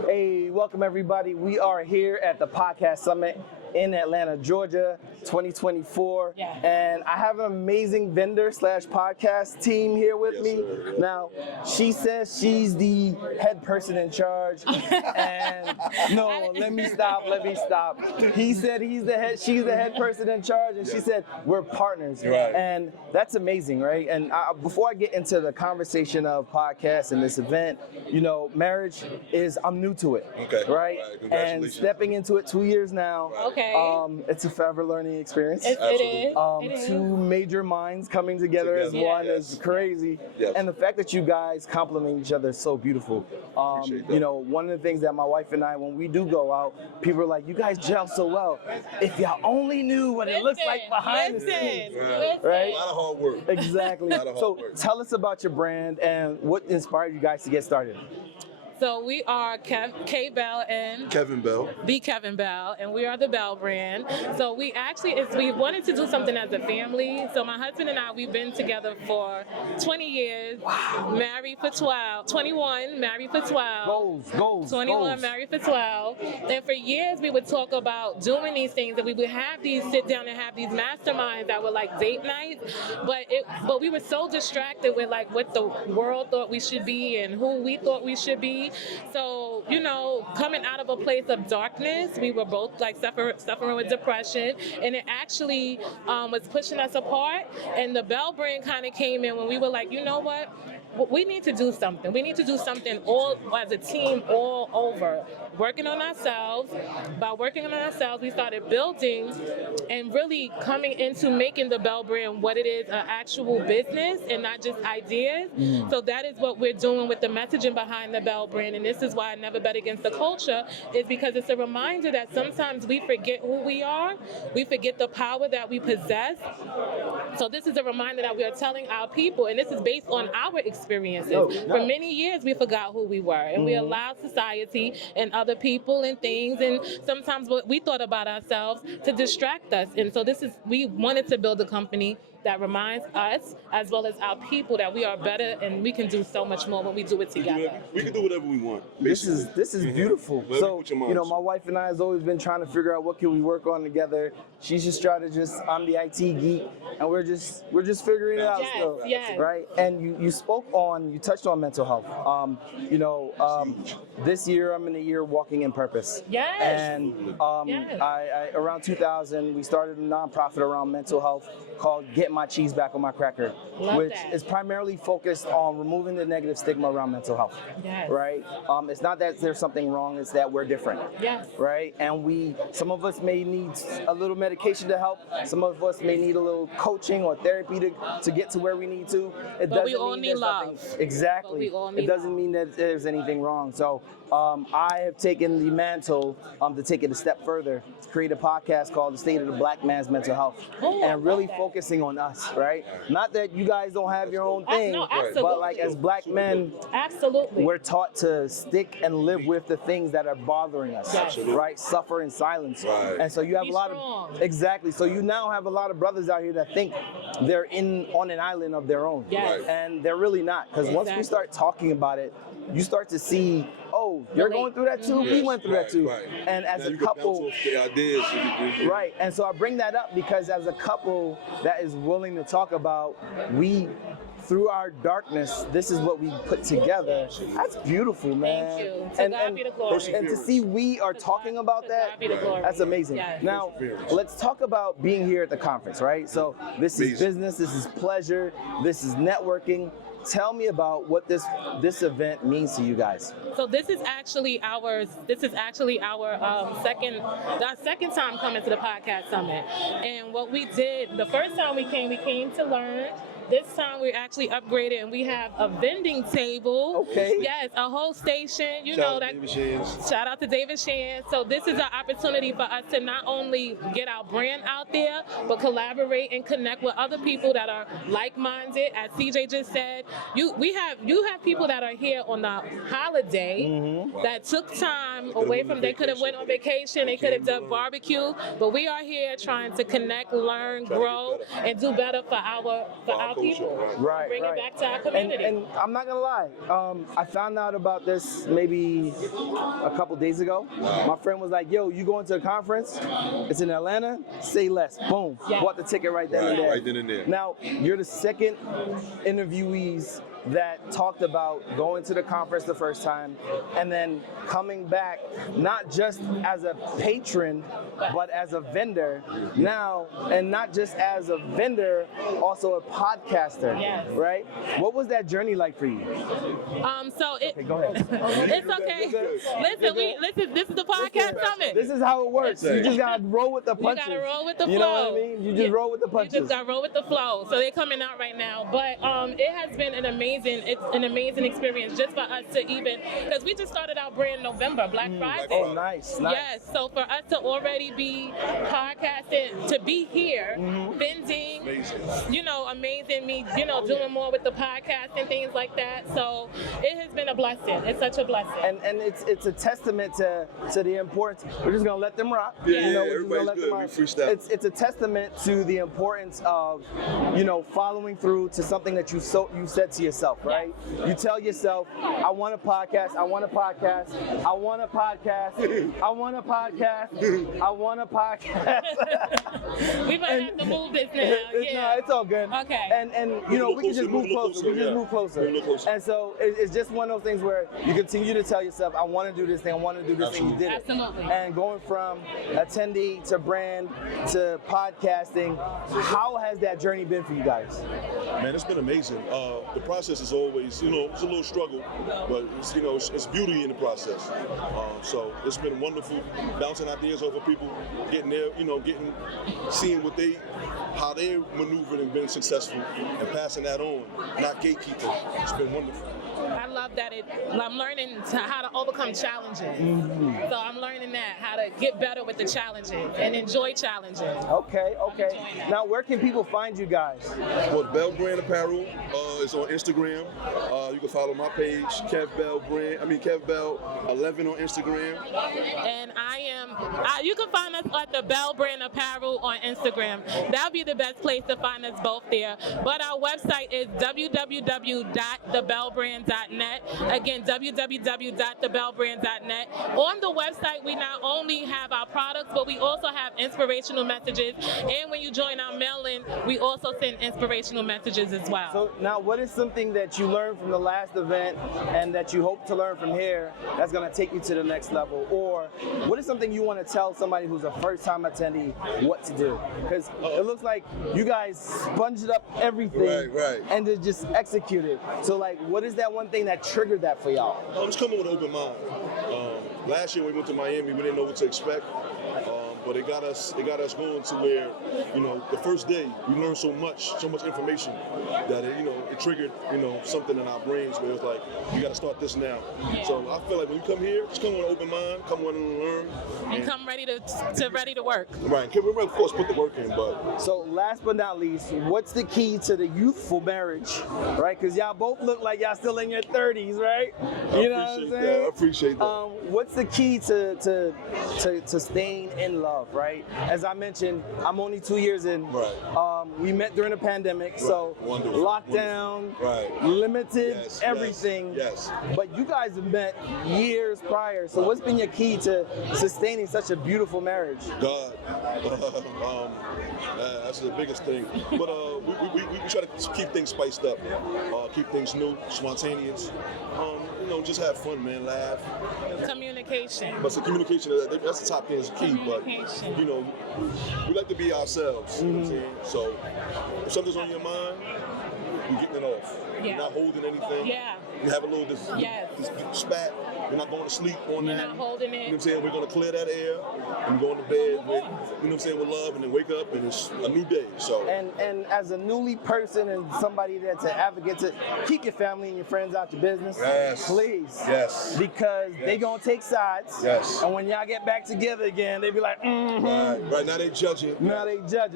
Hey, welcome everybody. We are here at the Podcast Summit in Atlanta, Georgia, 2024. Yeah. And I have an amazing vendor / podcast team here with me. Sir. Now, she says she's the head person in charge. And no, let me stop. He said she's the head person in charge, and she said we're partners. Right. And that's amazing, right? And before I get into the conversation of podcasts and this event, marriage I'm new to it. Okay. Right? Right. And Congratulations. stepping into it 2 years now. Right. Okay. It's a forever learning experience. It is. Two major minds coming together as Together. one Yes. is crazy. Yes. And the fact that you guys complement each other is so beautiful. Appreciate that. One of the things that my wife and I, when we do go out, people are like, you guys gel so well. If y'all only knew what it looks like behind the scenes. Right? A lot of hard work. Exactly. A lot of hard So work. tell us about your brand and what inspired you guys to get started. So we are K Bell and Kevin Bell. B Kevin Bell, and we are the Bell brand. So we wanted to do something as a family. So my husband and I, we've been together for 20 years, married for 12, 21, married for 12. Goals. 21, married for 12. And for years we would talk about doing these things, and we would have these sit down and have these masterminds that were like date nights. But we were so distracted with like what the world thought we should be and who we thought we should be. So, coming out of a place of darkness, we were both like suffering with depression, and it actually was pushing us apart. And the Bell brand kind of came in when we were like, you know what? We need to do something. We need to do something all as a team, all over. Working on ourselves. By working on ourselves, we started building and really coming into making the Bell brand what it is, an actual business and not just ideas. So that is what we're doing with the messaging behind the Bell brand. And this is why I never bet against the culture, is because it's a reminder that sometimes we forget who we are. We forget the power that we possess. So this is a reminder that we are telling our people, and this is based on our experiences. For many years, we forgot who we were, and we allowed society and other people and things, and sometimes what we thought about ourselves to distract us. And so we wanted to build a company that reminds us, as well as our people, that we are better and we can do so much more when we do it together. We can do whatever we want. This is beautiful. Whatever So, you put your mind to. my wife and I has always been trying to figure out what can we work on together. She's a strategist, I'm the IT geek, and we're just figuring it out Yes, still. yes. Right? And you touched on mental health. This year I'm in a year walking in purpose. Yes. And Yes. I around 2000 we started a nonprofit around mental health called Get My Cheese Back on My Cracker, Love which that. is primarily focused on removing the negative stigma around mental health. Yes. Right? It's not that there's something wrong, it's that we're different. Yes. Right? And some of us may need a little medication to help. Some of us may need a little coaching or therapy to get to where we need to. But we all need love. Exactly. But we all It need doesn't love. mean that there's anything wrong. So I have taken the mantle to take it a step further, to create a podcast called The State of the Black Man's Mental Health, Oh, I and really love that. focusing on us, right? Not that you guys don't have your own thing, No, absolutely. but like as black men, Absolutely. we're taught to stick and live with the things that are bothering us, Yes. right? Suffer in silence. Right. And so you have Be a lot strong. of, exactly. So you now have a lot of brothers out here that think they're on an island of their own. Yes. Right. And they're really not. Because once we Exactly. start talking about it, you start to see, oh, you're Relate. going through that too? We Yes, went through that too. right. And as Now a you can bounce couple, off the ideas. right, and so I bring that up because as a couple that is willing to talk about, through our darkness, this is what we put together. That's beautiful, man. Thank you. To God be the glory. And to see we are talking about To that, God be the glory. that's amazing. Yes. Now, Perseverance. let's talk about being here at the conference, right? So this is Amazing. business, this is pleasure, this is networking. Tell me about what this event means to you guys. So this is actually our second time coming to the Podcast Summit. And what we did, the first time we came to learn. This time we actually upgraded and we have a vending table. Okay. Yes, a whole station. You Shout know out that. David Shands. Shout out to David Shan. So this is an opportunity for us to not only get our brand out there, but collaborate and connect with other people that are like-minded. As CJ just said, you have people that are here on the holiday that took time away from. They could have went on vacation. They could have done barbecue, but we are here trying to connect, learn, grow, and do better for our people. Right, Bring right. it back to our community. And I'm not gonna lie, I found out about this maybe a couple days ago. My friend was like, "Yo, you going to a conference? It's in Atlanta. Say less." Boom. Yeah. Bought the ticket right then and there. Right then and there. Now you're the second interviewees that talked about going to the conference the first time and then coming back not just as a patron but as a vendor now, and not just as a vendor, also a podcaster. Yes. Right? What was that journey like for you? So it Okay, go ahead. it's okay. Listen, this is the podcast summit. This is how it works. You just gotta roll with the You punches. gotta roll with the flow. You know what I mean? You just roll with the punches. You just gotta roll with the flow. So they're coming out right now. But it has been an amazing experience just for us to even, because we just started our brand November, Black Friday. Oh, nice. Yes, so for us to already be podcasting, to be here, vending, amazing, doing more with the podcast and things like that. So it has been a blessing. It's such a blessing. And it's a testament to the importance. We're just gonna let them rock. Yeah, we're just gonna everybody's let good. them rock. We freestyle. It's a testament to the importance of, following through to something that you said to yourself, right? You tell yourself, I want a podcast, I want a podcast, I want a podcast, I want a podcast, I want a podcast. We might have to move this now. No, it's all good. Okay. And we can just move closer. We just move closer. And so it's just one of those things where you continue to tell yourself, I want to do this thing, I want to do this thing. You did it. Absolutely. And going from attendee to brand to podcasting, how has that journey been for you guys? Man, it's been amazing. The process is always, it's a little struggle, but it's beauty in the process. So it's been wonderful bouncing ideas off of people, getting there, seeing how they maneuvered and been successful, and passing that on, not gatekeeping. It's been wonderful. I love that I'm learning how to overcome challenges. So I'm learning how to get better with the challenges and enjoy challenges. Okay. Now, where can people find you guys? Well, Bell Brand Apparel is on Instagram. You can follow my page, Kev Bell 11 on Instagram. And you can find us at the Bell Brand Apparel on Instagram. That'll be the best place to find us both there. But our website is www.thebellbrand.net. Again, www.thebellbrand.net. On the website, we not only have our products, but we also have inspirational messages. And when you join our mailing, we also send inspirational messages as well. So now, what is something that you learned from the last event and that you hope to learn from here that's going to take you to the next level? Or what is something you want to tell somebody who's a first-time attendee what to do? Because it looks like you guys sponged up everything and just executed. So, what is that one thing that triggered that for y'all? I'm just coming with an open mind. Last year we went to Miami, we didn't know what to expect. But it got us going to where, the first day we learned so much information that it triggered, something in our brains where it was like, you got to start this now. So I feel like when you come here, just come with an open mind, come with and learn. And come ready to work. Right, we of course put the work in, but. So last but not least, what's the key to the youthful marriage, right? Because y'all both look like y'all still in your 30s, right? You know what I'm saying? I appreciate that. What's the key to staying in love? Right? As I mentioned, I'm only 2 years in. Right. We met during the pandemic, so Wonderful. lockdown, Right. limited, everything. Yes. But you guys have met years prior, so what's been your key to sustaining such a beautiful marriage? God. That's the biggest thing. But we try to keep things spiced up, keep things new, spontaneous. Just have fun, man, laugh. Communication. But the communication, that's the top thing, is key. But, we like to be ourselves. You know what I'm saying? So if something's on your mind, you're getting it off. You're not holding anything. Yeah. You have a little this spat. You're not going to sleep on that. You're not holding it. You know what I'm saying? We're going to clear that air and go into bed with, with love, and then wake up and it's a new day. So. And as a newly person and somebody that's an advocate, to keep your family and your friends out your business. Yes. Please. Yes. Because they going to take sides. Yes. And when y'all get back together again, they be like, Right. Now they judging.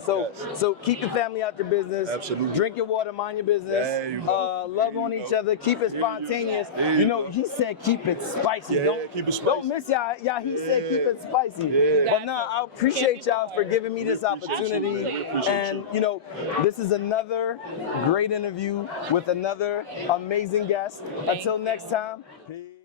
So keep your family out your business. Absolutely. Drink your water, mind your business. There you go. Love on each other. Keep it spontaneous. There You you know, go. he said keep it spicy. Yeah, don't keep it spicy. Don't miss y'all. He said keep it spicy. Yeah. But nah, I appreciate y'all for giving me this appreciate you, opportunity. man. We appreciate And you know, this is another great interview with another amazing guest. Until next time. Peace.